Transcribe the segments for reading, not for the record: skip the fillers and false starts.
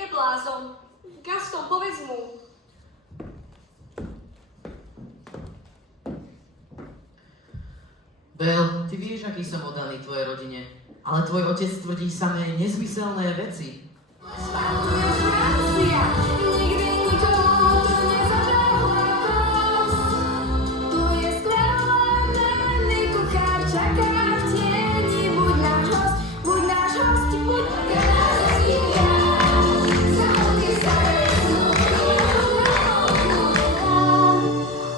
nie je blázon. Gaston, povedz mu. Bel, ty vieš, aký som oddaný tvojej rodine, ale tvoj otec tvrdí samé nezmyselné veci. Tu je Francia, nikdy nikomu to nezabrala kosť. Tu je skvelý kuchár, čaká v tieni, buď náš host, buď náš host, buď krásivá. Záhody sa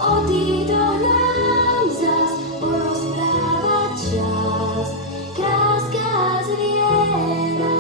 odído nám zas porozprávať čas. Kráska zviera.